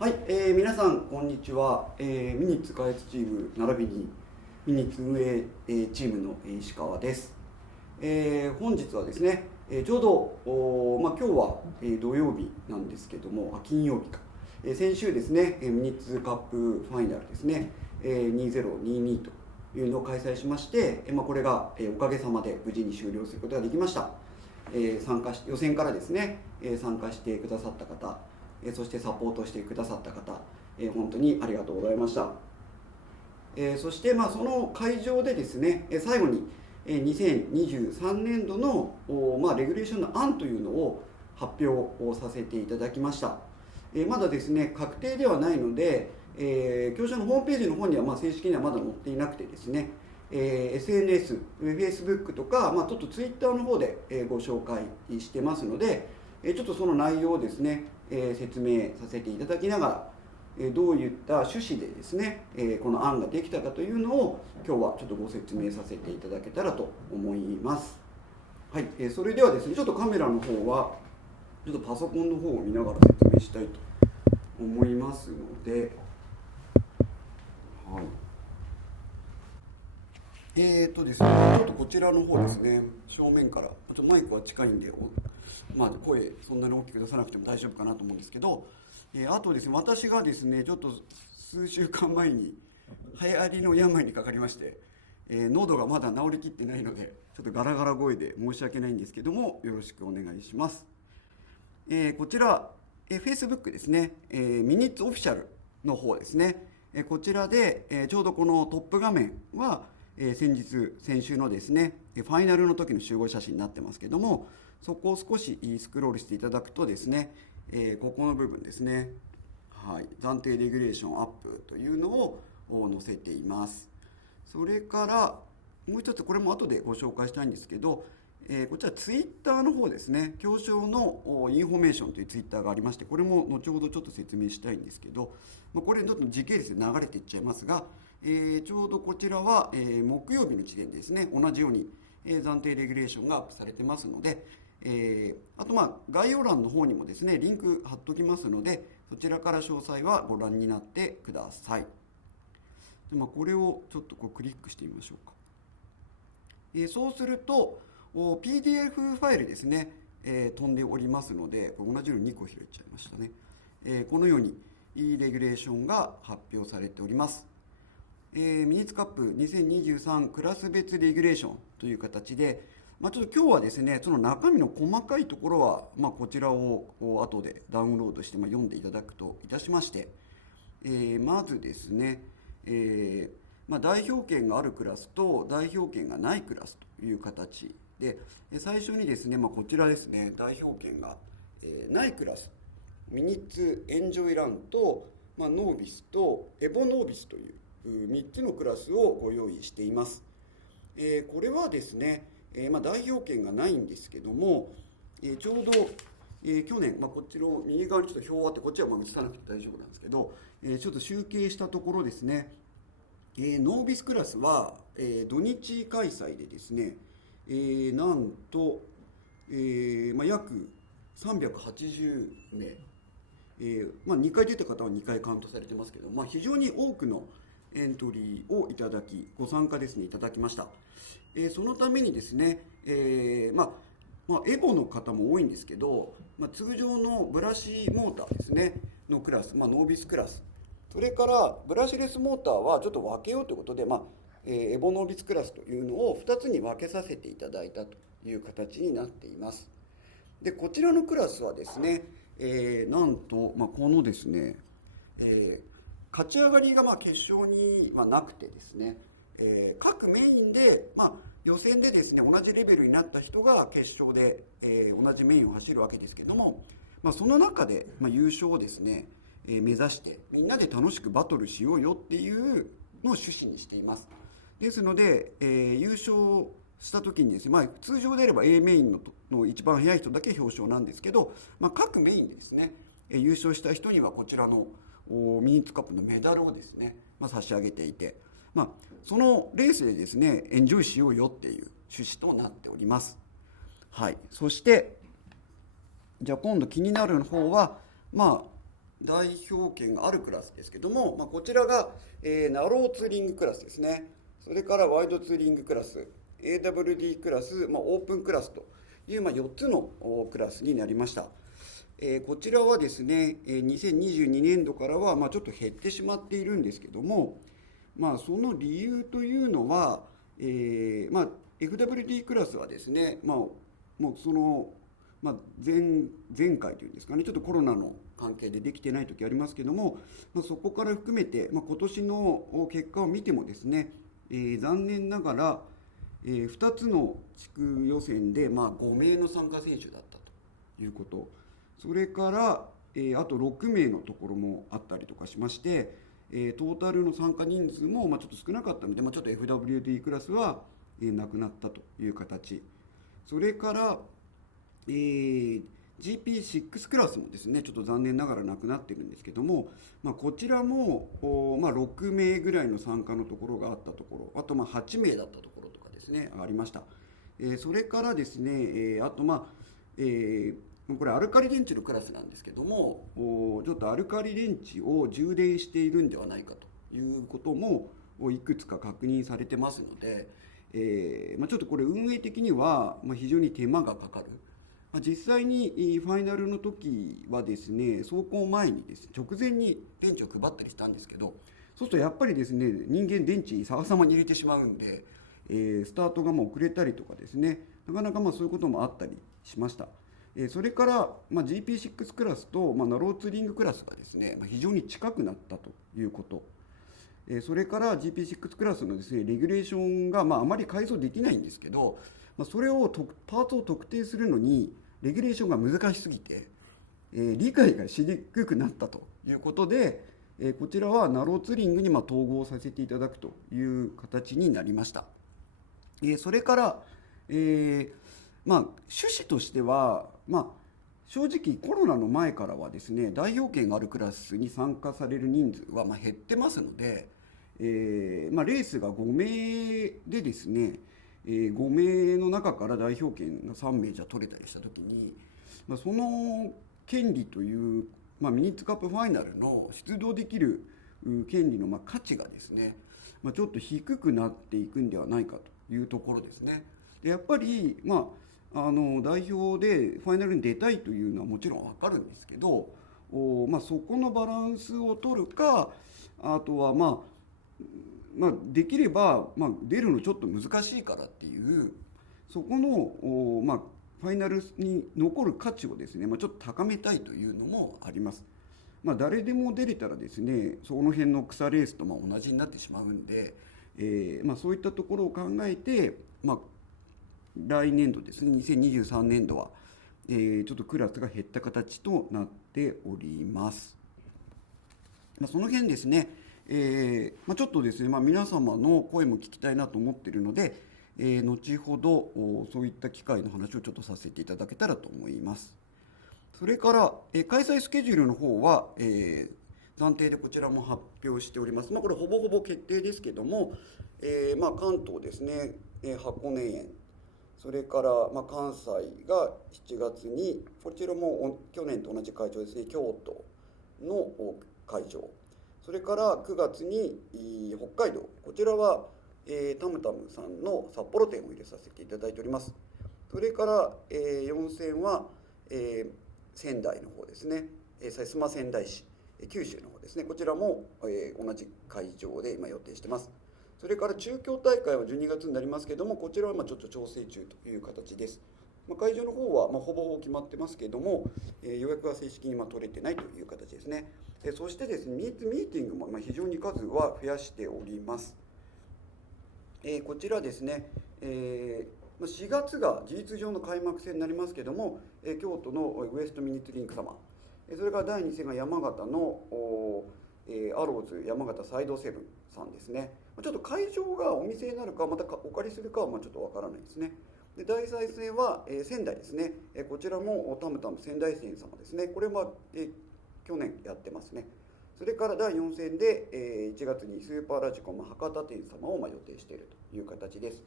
はい、皆さんこんにちは、ミニッツ開発チーム並びにミニッツ運営、チームの石川です。本日はですね、ちょうど今日は、土曜日なんですけども、金曜日か、先週ですね、ミニッツカップファイナルですね、2022というのを開催しまして、これが、おかげさまで無事に終了することができました。予選からですね、参加してくださった方、そしてサポートしてくださった方、本当にありがとうございました。そして、その会場でですね、最後に2023年度のレギュレーションの案というのを発表をさせていただきました。まだですね、確定ではないので、教授のホームページの方には正式にはまだ載っていなくてですね、SNS、Facebook とか、ちょっと Twitter の方でご紹介してますので、ちょっとその内容をですね、説明させていただきながら、どういった趣旨でですね、この案ができたかというのを今日はちょっとご説明させていただけたらと思います。はい、それではですね、ちょっとカメラの方はちょっとパソコンの方を見ながら説明したいと思いますので、はい。ですね、ちょっとこちらの方ですね、正面から、ちょっとマイクは近いんで、声そんなに大きく出さなくても大丈夫かなと思うんですけど、あとですね、私がですね、ちょっと数週間前に流行りの病にかかりまして、喉がまだ治りきってないので、ちょっとガラガラ声で申し訳ないんですけども、よろしくお願いします。こちら、Facebook ですね、ミニッツオフィシャルの方ですね、こちらで、ちょうどこのトップ画面は、先週のですね、ファイナルの時の集合写真になってますけども、そこを少しスクロールしていただくとですね、ここの部分ですね、はい、暫定レギュレーションアップというのを載せています。それからもう一つ、これも後でご紹介したいんですけど、こちらツイッターの方ですね、表彰のインフォメーションというツイッターがありまして、これも後ほどちょっと説明したいんですけど、これちょっと時系列で流れていっちゃいますが、ちょうどこちらは、木曜日の時点でですね、同じように、暫定レギュレーションがアップされてますので、あと概要欄の方にもですね、リンク貼っときますので、そちらから詳細はご覧になってください。で、これをちょっとクリックしてみましょうか。そうすると、PDF ファイルですね、飛んでおりますので、同じように2個開いちゃいましたね。このようにレギュレーションが発表されております。ミニッツカップ2023クラス別レギュレーションという形で、ちょっと今日はですね、その中身の細かいところは、こちらを後でダウンロードして、読んでいただくといたしまして、まずですね、代表権があるクラスと代表権がないクラスという形で、最初にですね、こちらですね、代表権が、ないクラス、ミニッツエンジョイランと、ノービスとエボノービスという3つのクラスをご用意しています。これはですね、代表権がないんですけども、ちょうど、去年、こちらを右側にちょっと表あって、こっちは映さなくて大丈夫なんですけど、ちょっと集計したところですね、ノービスクラスは、土日開催でですね、なんと、約380名、2回出た方は2回カウントされてますけど、非常に多くのエントリーをいただき、ご参加ですね、いただきました。そのためにですね、エボの方も多いんですけど、通常のブラシモーターですね、のクラス、ノービスクラス、それからブラシレスモーターはちょっと分けようということで、エボノービスクラスというのを2つに分けさせていただいたという形になっています。で、こちらのクラスはですね、なんと、このですね、勝ち上がりが決勝にはなくてですね、各メインで、予選でですね、同じレベルになった人が決勝で、同じメインを走るわけですけども、その中で、優勝をですね、目指してみんなで楽しくバトルしようよっていうのを趣旨にしています。ですので、優勝した時にですね、通常であれば A メインの一番速い人だけ表彰なんですけど、各メインでですね、優勝した人にはこちらのミニッツカップのメダルをですね、差し上げていて、そのレースでですね、エンジョイしようよっていう趣旨となっております。はい。そして、じゃあ今度気になる方は、代表権があるクラスですけども、こちらが、ナローツーリングクラスですね。それからワイドツーリングクラス、AWD クラス、オープンクラスという、4つのクラスになりました。こちらはですね、2022年度からはちょっと減ってしまっているんですけども、その理由というのは、FWD クラスはですね、もうその、前回というんですかね、ちょっとコロナの関係でできてない時ありますけども、そこから含めて、今年の結果を見てもですね、残念ながら、2つの地区予選で、5名の参加選手だったということ、それから、あと6名のところもあったりとかしまして、トータルの参加人数もちょっと少なかったので、ちょっと FWD クラスは、なくなったという形。それから、GP6 クラスもですね、ちょっと残念ながらなくなってるんですけども、こちらも、6名ぐらいの参加のところがあったところ、あと8名だったところとかですね、ありました。それからですね、あとこれアルカリ電池のクラスなんですけども、ちょっとアルカリ電池を充電しているんではないかということもいくつか確認されてますので、ちょっとこれ運営的には非常に手間がかかる。実際にファイナルの時はですね、走行前にですね、直前に電池を配ったりしたんですけど、そうするとやっぱりですね、人間電池逆さまに入れてしまうんで、スタートが遅れたりとかですね、なかなかそういうこともあったりしました。それから、GP6 クラスと、ナローツーリングクラスがですね、非常に近くなったということ。それから GP6 クラスのですね、レギュレーションが、あまり改造できないんですけど、それをパーツを特定するのにレギュレーションが難しすぎて、理解がしにくくなったということで、こちらはナローツーリングに統合させていただくという形になりました。それから、趣旨としては、正直コロナの前からはですね、代表権があるクラスに参加される人数は減ってますので、レースが5名でですね、5名の中から代表権が3名じゃ取れたりした時に、その権利という、ミニッツカップファイナルの出場できる権利の価値がですね、ちょっと低くなっていくんではないかというところですね。でやっぱり、代表でファイナルに出たいというのはもちろん分かるんですけど、そこのバランスを取るか、あとはできれば、出るのちょっと難しいからっていう、そこの、ファイナルに残る価値をですね、ちょっと高めたいというのもあります。誰でも出れたらですね、その辺の草レースと同じになってしまうんで、そういったところを考えて、来年度ですね、2023年度は、ちょっとクラスが減った形となっております。その辺ですね、ちょっとですね、皆様の声も聞きたいなと思っているので、後ほどそういった機会の話をちょっとさせていただけたらと思います。それから、開催スケジュールの方は、暫定でこちらも発表しております。これほぼほぼ決定ですけども、関東ですね、箱根園、それから、関西が7月に、こちらも去年と同じ会場ですね、京都の会場、それから9月に北海道、こちらは、タムタムさんの札幌店を入れさせていただいております。それから、4戦は、仙台の方ですね、薩摩仙台市、九州の方ですね、こちらも、同じ会場で今予定してます。それから中京大会は12月になりますけども、こちらはちょっと調整中という形です。会場の方はほぼほぼ決まってますけれども、予約は正式に取れてないという形ですね。そしてですね、ミーティングも非常に数は増やしております。こちらですね、4月が事実上の開幕戦になりますけども、京都のウエストミニッツリンク様、それから第2戦が山形のアローズ山形サイドセブンさんですね。ちょっと会場がお店になるかまたお借りするかはちょっとわからないですね。で第3戦は仙台ですね。こちらもタムタム仙台線様ですね。これは去年やってますね。それから第4戦で1月にスーパーラジコン博多店様を予定しているという形です。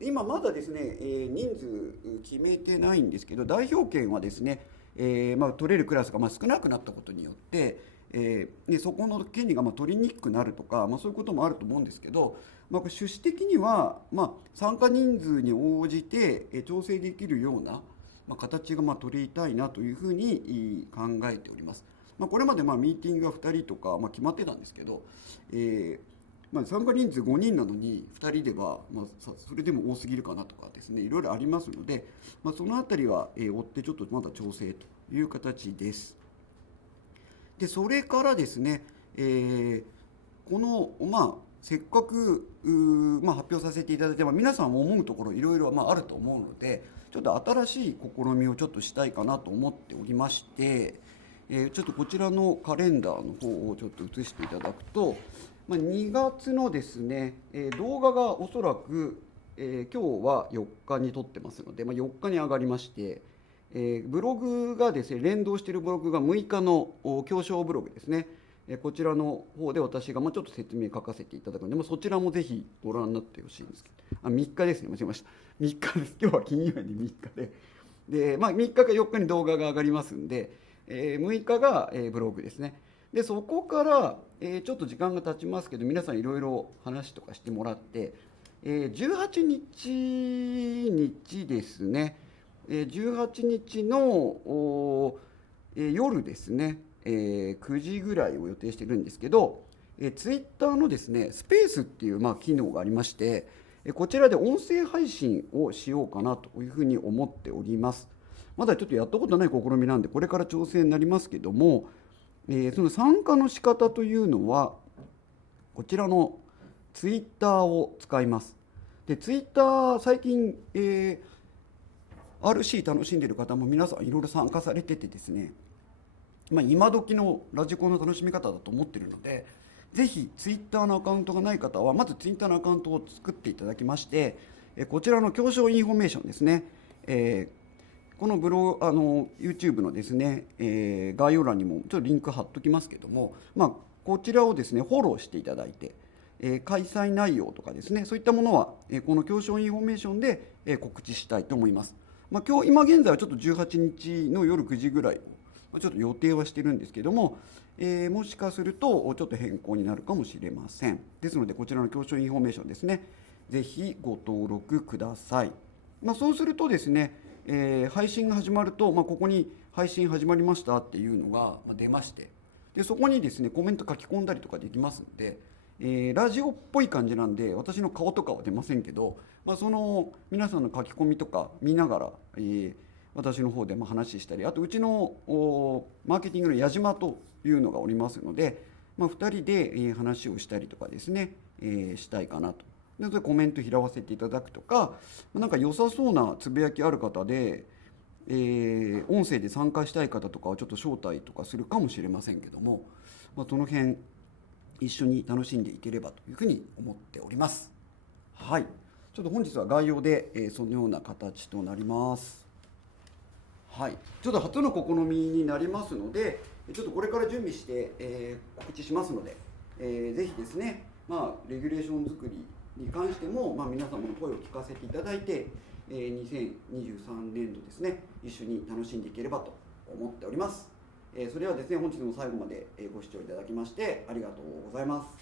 今まだですね、人数決めてないんですけど、代表権はですね、取れるクラスが少なくなったことによって、でそこの権利が取りにくくなるとか、そういうこともあると思うんですけど、趣旨的には、参加人数に応じて調整できるような、形が取りたいなというふうに考えております。これまでミーティングが2人とか決まってたんですけど、参加人数5人なのに2人では、それでも多すぎるかなとかですね、いろいろありますので、そのあたりは、追ってちょっとまだ調整という形です。でそれからですね、このせっかく発表させていただいて、皆さんも思うところいろいろあると思うので、ちょっと新しい試みをちょっとしたいかなと思っておりまして、ちょっとこちらのカレンダーの方をちょっと映していただくと、2月のですね、動画がおそらく、今日は4日に撮ってますので、4日に上がりまして、ブログがですね、連動しているブログが6日の教書ブログですね、こちらの方で私がちょっと説明書かせていただくので、そちらもぜひご覧になってほしいんですけど、3日ですね、間違えました。3日です。今日は金曜日で3日で。3日か4日に動画が上がりますんで、6日がブログですね。で、そこからちょっと時間が経ちますけど、皆さんいろいろ話とかしてもらって、18日ですね、18日の夜ですね、9時ぐらいを予定しているんですけど、ツイッターのですね、スペースっていう機能がありまして、こちらで音声配信をしようかなというふうに思っております。まだちょっとやったことない試みなんで、これから調整になりますけども、その参加の仕方というのは、こちらのツイッターを使います。で、ツイッター、最近、RC 楽しんでいる方も皆さんいろいろ参加されててですね、今時のラジコンの楽しみ方だと思っているので、ぜひツイッターのアカウントがない方は、まずツイッターのアカウントを作っていただきまして、こちらの教書インフォメーションですね、このYouTube のですね、概要欄にもちょっとリンク貼っときますけども、こちらをですね、フォローしていただいて、開催内容とかですね、そういったものは、この教書インフォメーションで、告知したいと思います。今現在はちょっと18日の夜9時ぐらいをちょっと予定はしてるんですけども、もしかするとちょっと変更になるかもしれません。ですので、こちらの教書インフォメーションですね、ぜひご登録ください。そうするとですね、配信が始まると、ここに配信始まりましたっていうのが出まして、でそこにですね、コメント書き込んだりとかできますので、ラジオっぽい感じなんで、私の顔とかは出ませんけど、その皆さんの書き込みとか見ながら、私の方で話したり、あとうちのマーケティングの矢島というのがおりますので、2人で話をしたりとかですね、したいかなと。でそれコメント拾わせていただくとか、なんか良さそうなつぶやきある方で、音声で参加したい方とかはちょっと招待とかするかもしれませんけども、その辺一緒に楽しんでいければというふうに思っております。はい、ちょっと本日は概要で、そのような形となります。はい、ちょっと初の試みになりますので、ちょっとこれから準備して、告知しますので、ぜひですね、レギュレーション作りに関しても、皆様の声を聞かせていただいて、2023年度ですね、一緒に楽しんでいければと思っております。それではですね、本日も最後までご視聴いただきましてありがとうございます。